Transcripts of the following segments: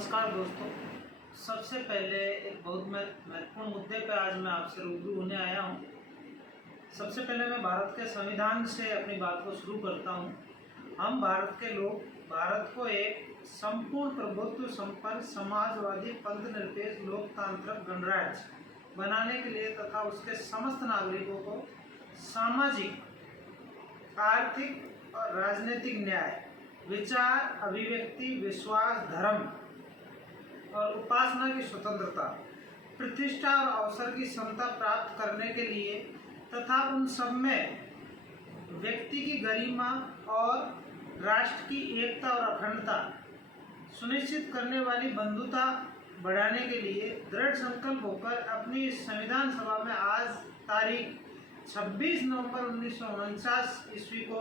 नमस्कार दोस्तों। सबसे पहले एक बहुत महत्वपूर्ण मुद्दे पर आज मैं आपसे रूबरू होने आया हूं। सबसे पहले मैं भारत के संविधान से अपनी बात को शुरू करता हूं। हम भारत के लोग भारत को एक संपूर्ण प्रभुत्व संपन्न समाजवादी पंथनिरपेक्ष लोकतांत्रिक गणराज्य बनाने के लिए तथा उसके समस्त नागरिकों को सामाजिक, आर्थिक और राजनीतिक न्याय, विचार, अभिव्यक्ति, विश्वास, धर्म और उपासना की स्वतंत्रता, प्रतिष्ठा और अवसर की समता प्राप्त करने के लिए तथा उन सब में व्यक्ति की गरिमा और राष्ट्र की एकता और अखंडता सुनिश्चित करने वाली बंधुता बढ़ाने के लिए दृढ़ संकल्प होकर अपनी इस संविधान सभा में आज तारीख 26 नवंबर 1949 ईस्वी को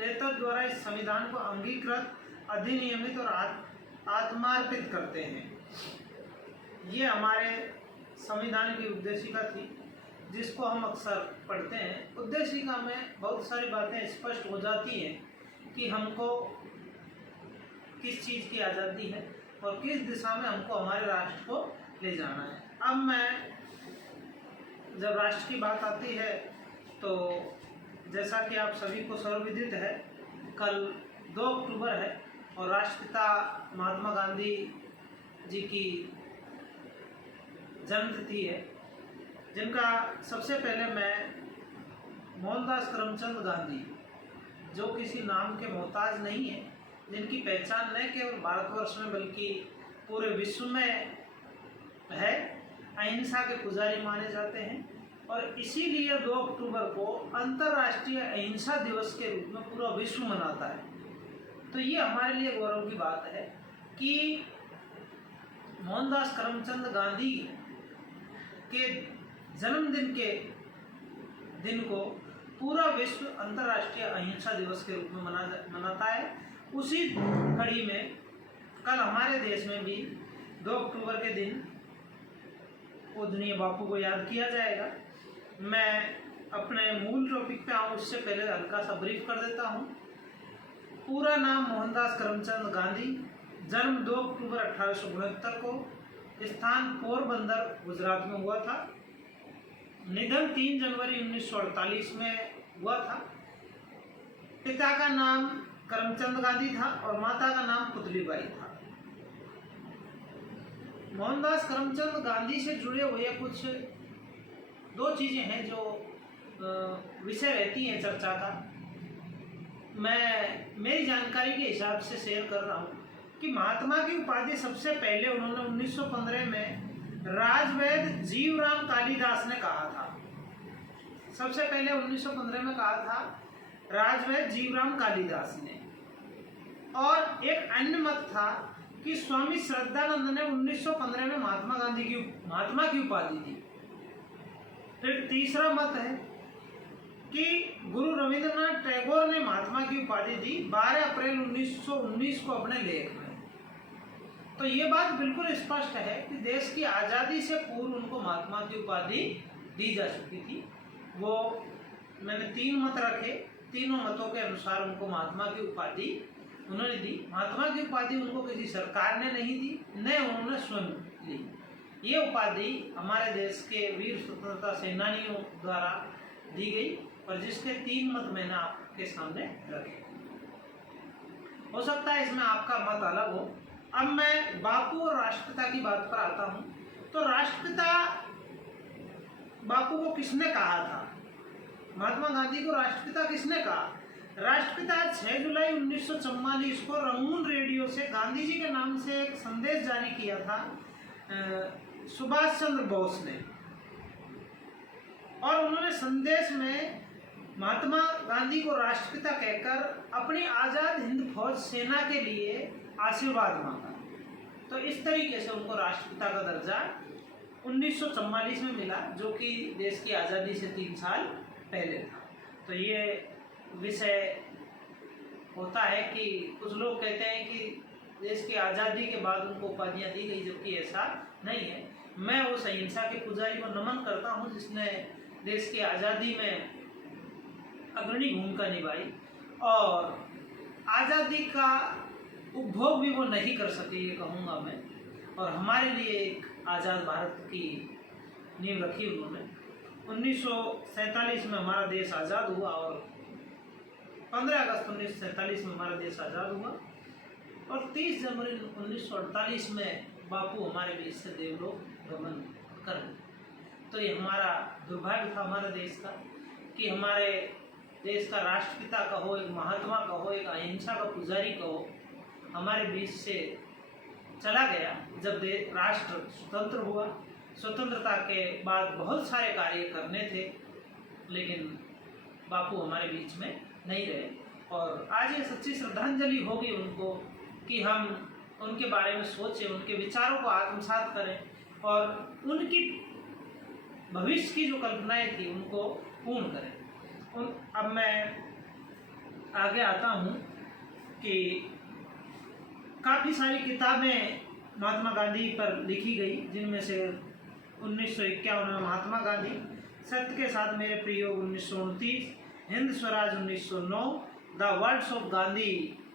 एतद द्वारा इस संविधान को अंगीकृत, अधिनियमित और आत्मार्पित करते हैं। ये हमारे संविधान की उद्देशिका थी, जिसको हम अक्सर पढ़ते हैं। उद्देशिका में बहुत सारी बातें स्पष्ट हो जाती हैं कि हमको किस चीज़ की आज़ादी है और किस दिशा में हमको हमारे राष्ट्र को ले जाना है। अब जब राष्ट्र की बात आती है तो जैसा कि आप सभी को सर्वविदित है, कल 2 अक्टूबर है और राष्ट्रपिता महात्मा गांधी जी की जन्मतिथि है, जिनका सबसे पहले मैं मोहनदास करमचंद गांधी, जो किसी नाम के मोहताज नहीं है, जिनकी पहचान न केवल भारतवर्ष में बल्कि पूरे विश्व में है, अहिंसा के पुजारी माने जाते हैं और इसीलिए 2 अक्टूबर को अंतर्राष्ट्रीय अहिंसा दिवस के रूप में पूरा विश्व मनाता है। तो ये हमारे लिए गौरव की बात है कि मोहनदास करमचंद गांधी के जन्मदिन के दिन को पूरा विश्व अंतर्राष्ट्रीय अहिंसा दिवस के रूप में मनाता है। उसी कड़ी में कल हमारे देश में भी 2 अक्टूबर के दिन पूजनीय बापू को याद किया जाएगा। मैं अपने मूल टॉपिक पे आऊँ उससे पहले हल्का सा ब्रीफ कर देता हूँ। पूरा नाम मोहनदास करमचंद गांधी, जन्म 2 अक्टूबर 1869 को, स्थान पोरबंदर गुजरात में हुआ था। निधन 3 जनवरी 1948 में हुआ था। पिता का नाम करमचंद गांधी था और माता का नाम पुतलीबाई था। मोहनदास करमचंद गांधी से जुड़े हुए कुछ 2 चीज़ें हैं जो विषय रहती हैं चर्चा का। मैं मेरी जानकारी के हिसाब से शेयर कर रहा हूँ कि महात्मा की उपाधि सबसे पहले उन्होंने 1915 में राजवैद्य जीवराम कालिदास ने कहा था। सबसे पहले 1915 में कहा था राजवैद्य जीवराम कालिदास ने। और एक अन्य मत था कि स्वामी श्रद्धानंद ने 1915 में महात्मा की उपाधि दी। फिर तीसरा मत है कि गुरु रविंद्रनाथ टैगोर ने महात्मा की उपाधि दी 12 अप्रैल 1919 को अपने लेख में। तो ये बात बिल्कुल स्पष्ट है कि देश की आज़ादी से पूर्व उनको महात्मा की उपाधि दी जा चुकी थी। वो मैंने 3 मत रखे, तीनों मतों के अनुसार उनको महात्मा की उपाधि उन्होंने दी। महात्मा की उपाधि उनको किसी सरकार ने नहीं दी, न उन्होंने स्वयं ली। ये उपाधि हमारे देश के वीर स्वतंत्रता सेनानियों द्वारा दी गई और जिसके 3 मत मैंने आपके सामने रखे। हो सकता है इसमें आपका मत अलग हो। अब मैं बापू और राष्ट्रपिता की बात पर आता हूँ। तो राष्ट्रपिता बापू को किसने कहा था? महात्मा गांधी को राष्ट्रपिता किसने कहा? राष्ट्रपिता 6 जुलाई 1944 को रंगून रेडियो से गांधी जी के नाम से एक संदेश जारी किया था सुभाष चंद्र बोस ने। और उन्होंने संदेश में महात्मा गांधी को राष्ट्रपिता कहकर अपनी आज़ाद हिंद फौज सेना के लिए आशीर्वाद मांगा। तो इस तरीके से उनको राष्ट्रपिता का दर्जा 1944 में मिला, जो कि देश की आज़ादी से 3 साल पहले था। तो ये विषय होता है कि कुछ लोग कहते हैं कि देश की आज़ादी के बाद उनको उपाधियाँ दी गई, जबकि ऐसा नहीं है। मैं उस अहिंसा के पुजारी को नमन करता हूँ जिसने देश की आज़ादी में अग्रणी भूमिका निभाई और आज़ादी का उपभोग भी वो नहीं कर सके, ये कहूँगा मैं। और हमारे लिए एक आज़ाद भारत की नींव रखी उन्होंने। 1947 में हमारा देश आज़ाद हुआ और 15 अगस्त 1947 में हमारा देश आज़ाद हुआ और 30 जनवरी 1948 में बापू हमारे बीच से देवलोक गमन कर गए। तो ये हमारा दुर्भाग्य था हमारे देश का कि हमारे देश का राष्ट्रपिता कहो, एक महात्मा कहो, एक अहिंसा का पुजारी कहो, हमारे बीच से चला गया। जब राष्ट्र स्वतंत्र हुआ, स्वतंत्रता के बाद बहुत सारे कार्य करने थे, लेकिन बापू हमारे बीच में नहीं रहे। और आज ये सच्ची श्रद्धांजलि होगी उनको कि हम उनके बारे में सोचें, उनके विचारों को आत्मसात करें और उनकी भविष्य की जो कल्पनाएं थी उनको पूर्ण करें। अब मैं आगे आता हूँ कि काफ़ी सारी किताबें महात्मा गांधी पर लिखी गई, जिनमें से 1951 में महात्मा गांधी, सत्य के साथ मेरे प्रयोग 1929, Hind Swaraj 1909, the words of Gandhi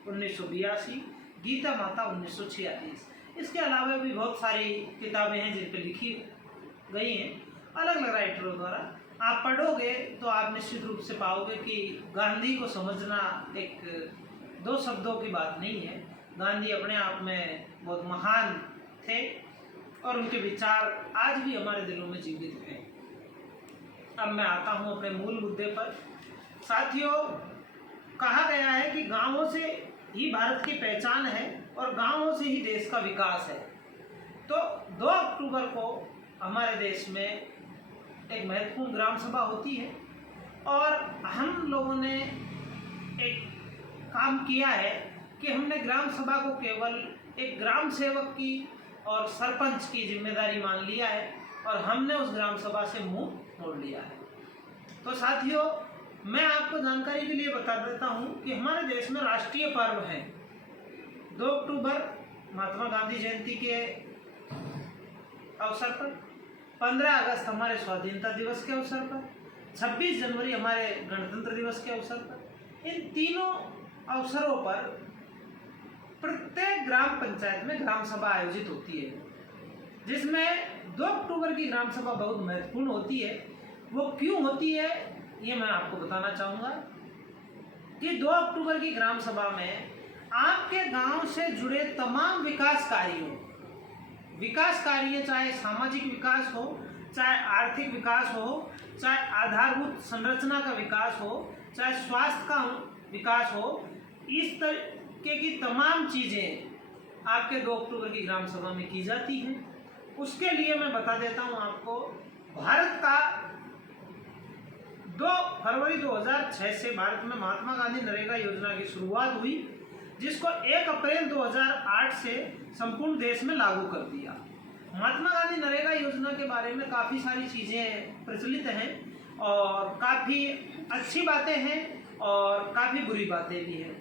1982, Gita Mata 1946। इसके अलावा भी बहुत सारी किताबें हैं जिन पर लिखी गई हैं अलग अलग राइटरों द्वारा। आप पढ़ोगे तो आप निश्चित रूप से पाओगे कि गांधी को समझना एक दो शब्दों की बात नहीं है। गांधी अपने आप में बहुत महान थे और उनके विचार आज भी हमारे दिलों में जीवित हैं। अब मैं आता हूँ अपने मूल मुद्दे पर। साथियों, कहा गया है कि गांवों से ही भारत की पहचान है और गांवों से ही देश का विकास है। तो 2 अक्टूबर को हमारे देश में एक महत्वपूर्ण ग्राम सभा होती है और हम लोगों ने एक काम किया है कि हमने ग्राम सभा को केवल एक ग्राम सेवक की और सरपंच की जिम्मेदारी मान लिया है और हमने उस ग्राम सभा से मुंह मोड़ लिया है। तो साथियों, मैं आपको जानकारी के लिए बता देता हूं कि हमारे देश में राष्ट्रीय पर्व हैं। 2 अक्टूबर महात्मा गांधी जयंती के अवसर पर, 15 अगस्त हमारे स्वाधीनता दिवस के अवसर पर, 26 जनवरी हमारे गणतंत्र दिवस के अवसर पर, इन तीनों अवसरों पर प्रत्येक ग्राम पंचायत में ग्राम सभा आयोजित होती है, जिसमें 2 अक्टूबर की ग्राम सभा बहुत महत्वपूर्ण होती है। वो क्यों होती है ये मैं आपको बताना चाहूँगा कि 2 अक्टूबर की ग्राम सभा में आपके गांव से जुड़े तमाम विकास कार्य, चाहे सामाजिक विकास हो, चाहे आर्थिक विकास हो, चाहे आधारभूत संरचना का विकास हो, चाहे स्वास्थ्य का विकास हो, इस तरीके की तमाम चीज़ें आपके 2 अक्टूबर की ग्राम सभा में की जाती हैं। उसके लिए मैं बता देता हूं आपको, भारत का 2 फरवरी 2006 से भारत में महात्मा गांधी नरेगा योजना की शुरुआत हुई, जिसको 1 अप्रैल 2008 से संपूर्ण देश में लागू कर दिया। महात्मा गांधी नरेगा योजना के बारे में काफ़ी सारी चीज़ें प्रचलित हैं और काफ़ी अच्छी बातें हैं और काफ़ी बुरी बातें भी हैं।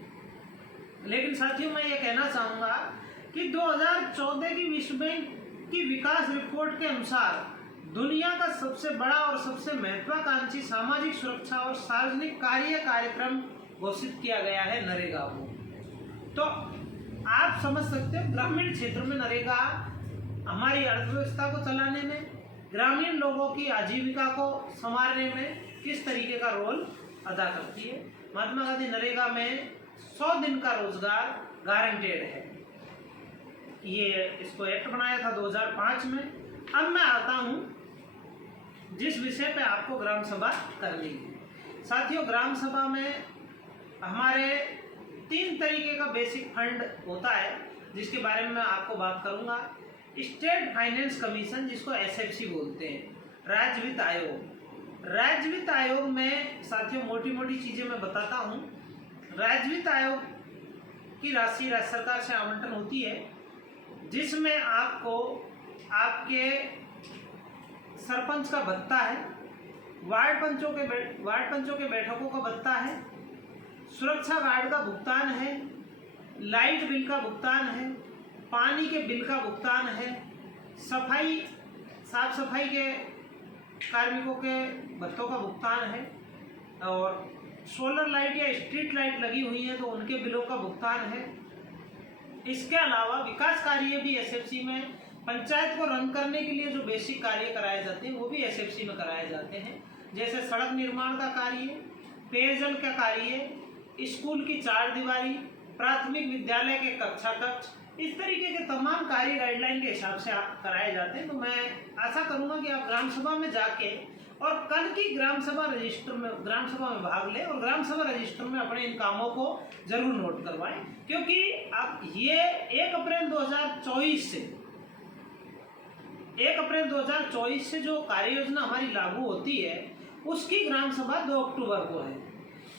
लेकिन साथियों, मैं ये कहना चाहूँगा कि 2014 की विश्व बैंक की विकास रिपोर्ट के अनुसार दुनिया का सबसे बड़ा और सबसे महत्वाकांक्षी सामाजिक सुरक्षा और सार्वजनिक कार्यक्रम घोषित किया गया है नरेगा को। तो आप समझ सकते हो ग्रामीण क्षेत्र में नरेगा हमारी अर्थव्यवस्था को चलाने में, ग्रामीण लोगों की आजीविका को संवारने में किस तरीके का रोल अदा करती है। महात्मा गांधी नरेगा में 100 दिन का रोजगार गारंटेड है। ये इसको एक्ट बनाया था 2005 में। अब मैं आता हूँ जिस विषय पे आपको ग्राम सभा करनी है। साथियों, ग्राम सभा में हमारे 3 तरीके का बेसिक फंड होता है, जिसके बारे में मैं आपको बात करूँगा। स्टेट फाइनेंस कमीशन, जिसको SFC बोलते हैं, राज्य वित्त आयोग। राज्य वित्त आयोग में साथियों मोटी मोटी चीज़ें मैं बताता हूँ। राज्य वित्त आयोग की राशि राज्य सरकार से आवंटन होती है, जिसमें आपको आपके सरपंच का भत्ता है, वार्ड पंचों के बैठकों का भत्ता है, सुरक्षा गार्ड का भुगतान है, लाइट बिल का भुगतान है, पानी के बिल का भुगतान है, साफ सफाई के कार्मिकों के भत्तों का भुगतान है और सोलर लाइट या स्ट्रीट लाइट लगी हुई है तो उनके बिलों का भुगतान है। इसके अलावा विकास कार्य भी एसएफसी में, पंचायत को रन करने के लिए जो बेसिक कार्य कराए जाते हैं वो भी एसएफसी में कराए जाते हैं, जैसे सड़क निर्माण का कार्य, पेयजल का कार्य, स्कूल की चार दीवारी, प्राथमिक विद्यालय के कक्षा कक्ष, इस तरीके के तमाम कार्य गाइडलाइन के हिसाब से कराए जाते हैं। तो मैं आशा करूंगा कि आप ग्राम सभा में जाके और कल की ग्राम सभा में भाग लें और ग्राम सभा रजिस्टर में अपने इन कामों को जरूर नोट करवाएं, क्योंकि आप ये 1 अप्रैल 2024 से जो कार्य योजना हमारी लागू होती है उसकी ग्राम सभा 2 अक्टूबर को है,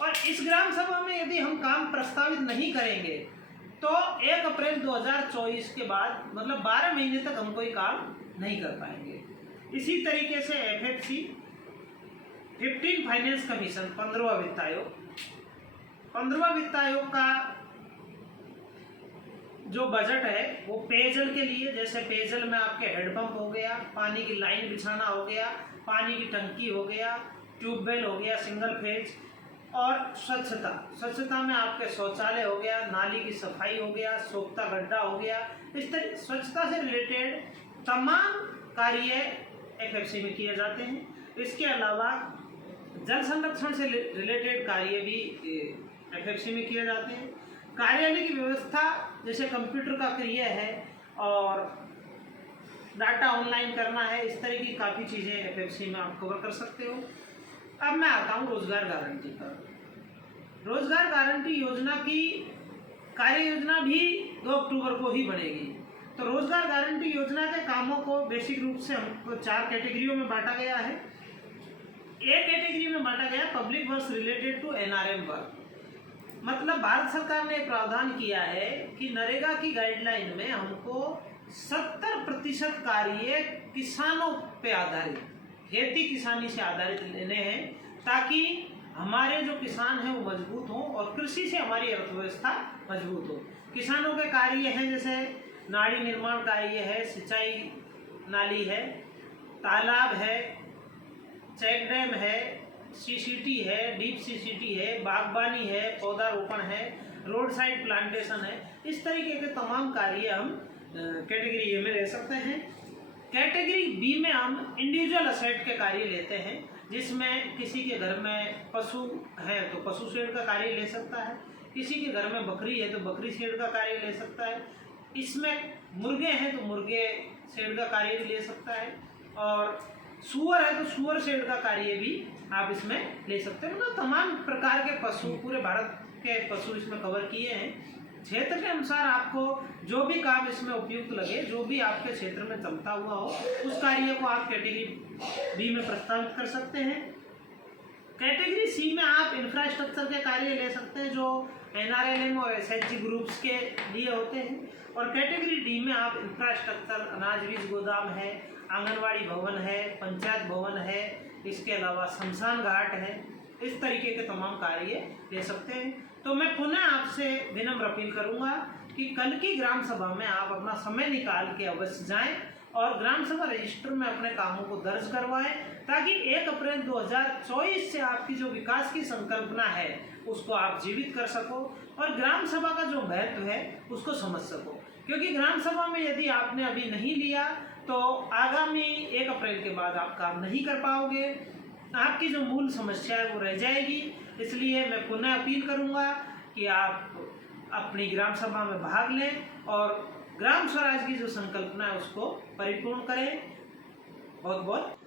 और इस ग्राम सभा में यदि हम काम प्रस्तावित नहीं करेंगे तो 1 अप्रैल 2024 के बाद मतलब 12 महीने तक हम कोई काम नहीं कर पाएंगे। इसी तरीके से एफएफसी 15 फाइनेंस कमीशन 15वां वित्त आयोग का जो बजट है वो पेयजल के लिए, जैसे पेयजल में आपके हेडपंप हो गया, पानी की लाइन बिछाना हो गया, पानी की टंकी हो गया, ट्यूबवेल हो गया सिंगल फेज, और स्वच्छता में आपके शौचालय हो गया, नाली की सफाई हो गया, सोखता गड्ढा हो गया, इस तरह स्वच्छता से रिलेटेड तमाम कार्य एफएफसी में किए जाते हैं। इसके अलावा जल संरक्षण से रिलेटेड कार्य भी एफएफसी में किए जाते हैं। कार्यालय की व्यवस्था जैसे कंप्यूटर का क्रिया है और डाटा ऑनलाइन करना है, इस तरह की काफ़ी चीज़ें एफएफसी में आप कवर कर सकते हो। अब मैं आता हूँ रोजगार गारंटी पर। रोजगार गारंटी योजना की कार्य योजना भी 2 अक्टूबर को ही बनेगी। तो रोजगार गारंटी योजना के कामों को बेसिक रूप से हमको 4 कैटेगरियों में बांटा गया है। एक कैटेगरी में बांटा गया public works related to NRM work, मतलब भारत सरकार ने प्रावधान किया है कि नरेगा की गाइडलाइन में हमको 70% कार्य किसानों पे आधारित, खेती किसानी से आधारित लेने हैं, ताकि हमारे जो किसान हैं वो मजबूत हों और कृषि से हमारी अर्थव्यवस्था मजबूत हो। किसानों के कार्य हैं जैसे नाली निर्माण कार्य है, सिंचाई नाली है, तालाब है, चेक डैम है, सीसीटी है, डीप सीसीटी है, बागबानी है, पौधारोपण है, रोड साइड प्लांटेशन है, इस तरीके के तमाम कार्य हम कैटेगरी ए में ले सकते हैं। कैटेगरी बी में हम इंडिविजुअल असेट के कार्य लेते हैं, जिसमें किसी के घर में पशु है तो पशु शेड का कार्य ले सकता है, किसी के घर में बकरी है तो बकरी शेड का कार्य ले सकता है, इसमें मुर्गे हैं तो मुर्गे शेड का कार्य भी ले सकता है, और सुअर है तो सुअर शेड का कार्य भी आप इसमें ले सकते हैं। मतलब तमाम प्रकार के पशु, पूरे भारत के पशु इसमें कवर किए हैं। क्षेत्र के अनुसार आपको जो भी काम इसमें उपयुक्त लगे, जो भी आपके क्षेत्र में चलता हुआ हो, उस कार्य को आप कैटेगरी बी में प्रस्तावित कर सकते हैं। कैटेगरी सी में आप इंफ्रास्ट्रक्चर के कार्य ले सकते हैं जो एनआरएलएम और एसएचजी ग्रुप्स के लिए होते हैं, और कैटेगरी डी में आप इंफ्रास्ट्रक्चर, अनाज बीज गोदाम है, आंगनवाड़ी भवन है, पंचायत भवन है, इसके अलावा शमशान घाट है, इस तरीके के तमाम कार्य ले सकते हैं। तो मैं पुनः आपसे विनम्र अपील करूंगा कि कल की ग्राम सभा में आप अपना समय निकाल के अवश्य जाएं और ग्राम सभा रजिस्टर में अपने कामों को दर्ज करवाएं, ताकि 1 अप्रैल 2024 से आपकी जो विकास की संकल्पना है उसको आप जीवित कर सको और ग्राम सभा का जो महत्व है उसको समझ सको। क्योंकि ग्राम सभा में यदि आपने अभी नहीं लिया तो आगामी 1 अप्रैल के बाद आप काम नहीं कर पाओगे, आपकी जो मूल समस्या है वो रह जाएगी। इसलिए मैं पुनः अपील करूंगा कि आप अपनी ग्राम सभा में भाग लें और ग्राम स्वराज की जो संकल्पना है उसको परिपूर्ण करें। बहुत बहुत